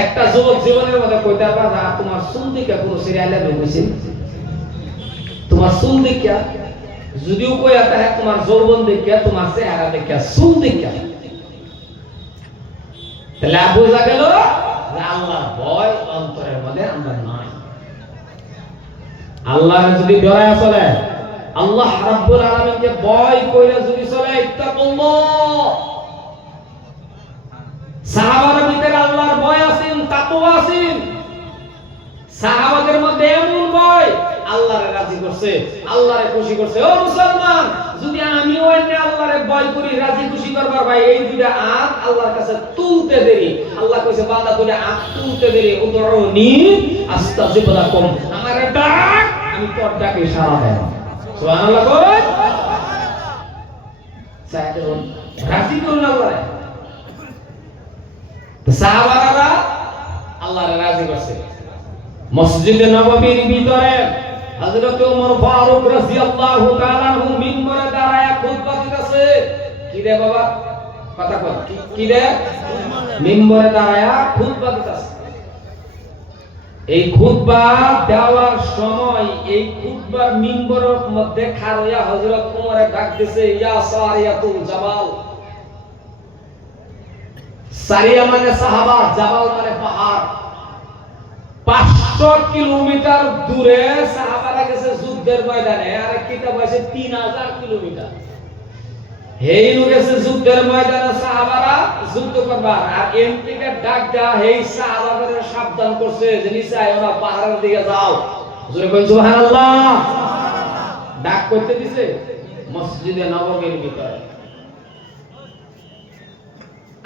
একটা যুবক জীবনের মধ্যে কইতে পারবা তোমার চুল দিকে কোনো সিরিয়ালে ঢুকেছে, তোমার চুল দিকে যদিও কইয়া তাহলে তোমার যৌবন দিকে, তোমার চেহারা দিকে, চুল দিকে, তাহলে বোঝা গেল যে আল্লাহর ভয় অন্তরের মধ্যে আমরা নাই। আল্লাহর যদি ডরায়া চলে, আল্লাহ রাব্বুল আলামিনকে ভয় কইরা যদি চলে, ইত্তাকুল্লাহ, সাহাবাদের ভিতরে আল্লাহর ভয় আছেন, তাকওয়া আছেন। সাহাবাদের মধ্যে এমন ভয় আল্লাহরে রাজি করছে, আল্লাহরে খুশি করছে। ও মুসলমান, যদি আমিও এনে আল্লাহরে ভয় করি, রাজি খুশি করবার ভাই, এই দুইটা আত আল্লাহর কাছে তুলতে দেরি। আল্লাহ কইছে বান্দা তুই আত তুলতে দেরি, উদউনি আস্তাজিব লাকুম, আমারে ডাক, আমি তোর ডাকে সাড়া দেব। সুবহানাল্লাহ কই সাইদুন রাজি করুন আল্লাহরে। সাহাবারা আল্লাহরে রাজি করছে। মসজিদে নববীর ভিতরে হযরত ওমর ফারুক রাদিয়াল্লাহু তাআলা আনহু মিম্বরে দাঁড়ায়া খুতবা দিতেছে। কি রে বাবা কথা কর, কি রে? মিম্বরে দাঁড়ায়া খুতবা দিতেছে। এই খুতবা দেওয়ার সময় এই খুতবার মিম্বরের মধ্যে খাড়াইয়া হযরত ওমরে ডাক দিছে, ইয়া সারিয়াতুল জাবাল। সারিয়া মানে সাহাবা, জাবাল মানে পাহাড়। 500 কিলোমিটার দূরে সাহাবারা গেছে যুদ্ধের ময়দানে, আর কিতাব আছে 3000 কিলোমিটার। হেই লোক গেছে যুদ্ধের ময়দানে সাহাবারা যুদ্ধ করবার, আর এমপিকে ডাক দেয়া হেই সাহাবাদের সাবধান করছে যে নিচে আয় না, পাহাড়ের দিকে যাও। জোরে কই সুবহানাল্লাহ। ডাক করতে দিছে মসজিদে নববীর ভিতরে।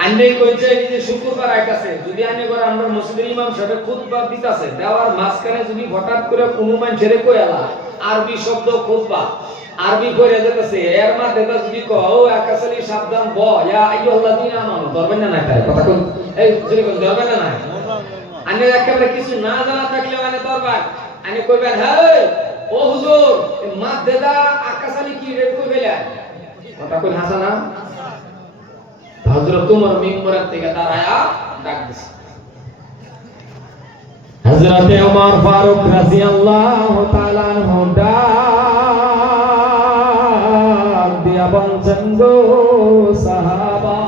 আন্নে কইছে যে শুক্রবার আইতাছে, যদি আনে করে আমরা মসজিদের ইমাম সাহেব খুতবা দিতাছে, দেওয়ার মাঝখানে যদি হঠাৎ করে কোনো মানুষের কইলা আরবি শব্দ খুতবা আরবি কইরা যেতেছে, এর মধ্যে যদি কও আকাশালি সাবধান ব ইয়া আইয়ুহাল্লাযিনা আমানু, ধরবেন না না তাই কথা কই, এই যদি কই ধরবেন না না। আন্নে একেবারে কিছু না জানা থাকলে মানে ধরবেন, আন্নে কইবেন হেই ও হুজুর মধ্যে দা আকাশালি কি রেড কইবেলা কথা কই হাসানা। হযরত ওমর মিম্বরের থেকে দাঁড়ায়া ডাক দিছে। হযরত ওমর ফারুক রাদিয়াল্লাহু তাআলা আনহু ডাক দিয়া বলছেন, গো সাহাবা,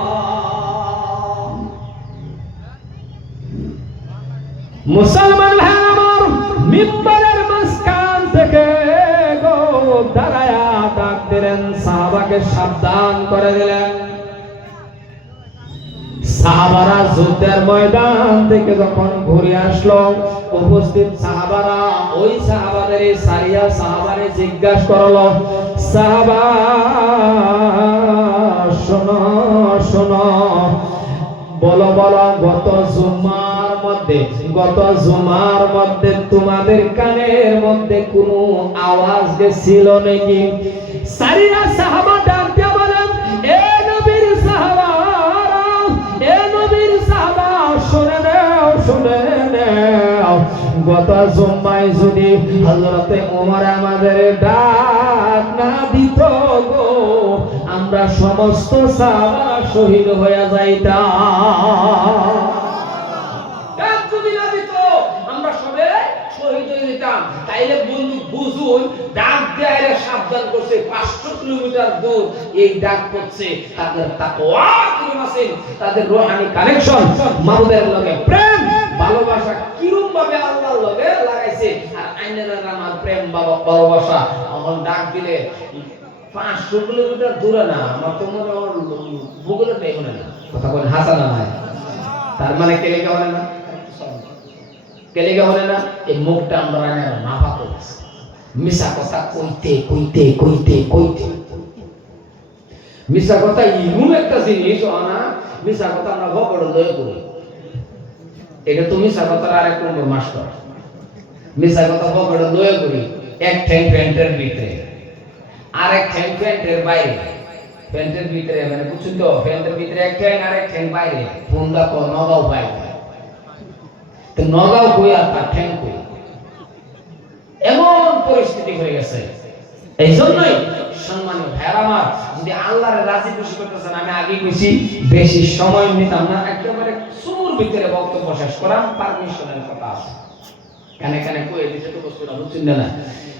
মুসলমান ভাই আমার, মিম্বরের মাঝখান থেকে গো দাঁড়ায়া ডাক দিলেন, সাহাবাকে সাবধান করে দিলেন। সাহাবারা যুদ্ধের ময়দান থেকে যখন ঘুরে আসলো, উপস্থিত সাহাবারা ওই সাহাবাদের সারিয়া সাহাবারে জিজ্ঞাসা করলো, সাহাবা শোনো শোনো, বলো বলো, গত জুমার মধ্যে তোমাদের কানের মধ্যে কোনো আওয়াজ গেছিল নাকি? সারিয়া সাহাবা ডাক দিয়ে বলেন, এ নবীর সাহাবা, শুনে নাও, গত জুম্মায় যদি হযরতে ওমর আমাদের ডাক না দিত গো, আমরা সমস্ত সাহাবা শহীদ হয়ে যাইতাম। ডাক যদি না দিত আমরা সবে শহীদ হয়ে যেতাম। তাইলে বন্ধু বুঝুন, ডাক দেয় সাবধান করছে, 500 কিলোমিটার দূর এই ডাক করছে। তাদের তাকওয়া কিরম আছে, তাদের রূহানি কানেকশন, মাবুদের লগে প্রেম ভালোবাসা কিরম ভাবে আল্লাহর লগে লাগাইছে। আর আইনের আমার প্রেম ভালোবাসা এখন ডাক দিলে 500 কিলোমিটার দূরে না, আমার তো মনে হয় ভূগোলের টাইম না কথা বলেন, হাসানা নাই। তার মানে কে লেখা হয় না, কে লেখা হয় না, এই মুখটা আমরা না পাবো, মিশা কথা কইতে কইতে কইতে কইতে। মিশা কথা এমন একটা জিনিস না, মিশা কথা আমরা ভবড় লয়ে করি, এটা তো মিশা কথার আরেক নম্বর মাস্টার। মিশা কথা ভবড় লয়ে করি, এক ঠ্যাং প্যান্টের ভিতরে আরেক ঠ্যাং প্যান্টের বাইরে, প্যান্টের ভিতরে মানে বুঝছেন তো, প্যান্টের ভিতরে এক ঠ্যাং আরেক ঠ্যাং বাইরে। ফোনটা তো নগাঁও বাইরে, তো নগাঁও কই আর তার ঠ্যাং কই, এমন পরিস্থিতি হয়ে গেছে। এই জন্যই সম্মানীয় ভাইরা আমার, যদি আল্লাহর রাজি খুশি করতে চান, আমি আগে কইছি বেশি সময় নিতাম না, একেবারে সুর ভিতরে বক্তব্য শেষ করাম, পারমিশনের কথা আছে, কানে কানে কয়ে দিছে তো বস্তুটা বুঝছেন না।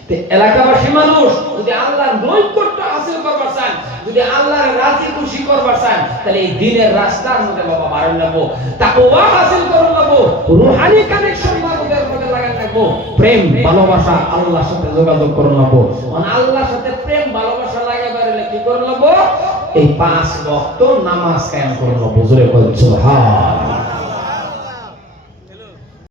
তে এলাকাবাসী মানুষ যদি আল্লাহর নৈকট্য হাসিল করবার চান, যদি আল্লাহর রাজি খুশি করবার চান, তাহলে এই দিনের রাস্তার মধ্যে বাবা বারণ লাগবো, তাকওয়া হাসিল করুন লাগবো, রূহানি কানেকশন মানুষের মধ্যে লাগান লাগবো, প্রেম ভালোবাসা আল্লাহর সাথে যোগাযোগ করুন লাগবো। মানে আল্লাহর সাথে প্রেম ভালোবাসা লাগাবার হলে কি করুন লাগবো? এই 5 ওয়াক্ত নামাজ কায়েম করুন লাগবো। জোরে বলছো হ্যাঁ।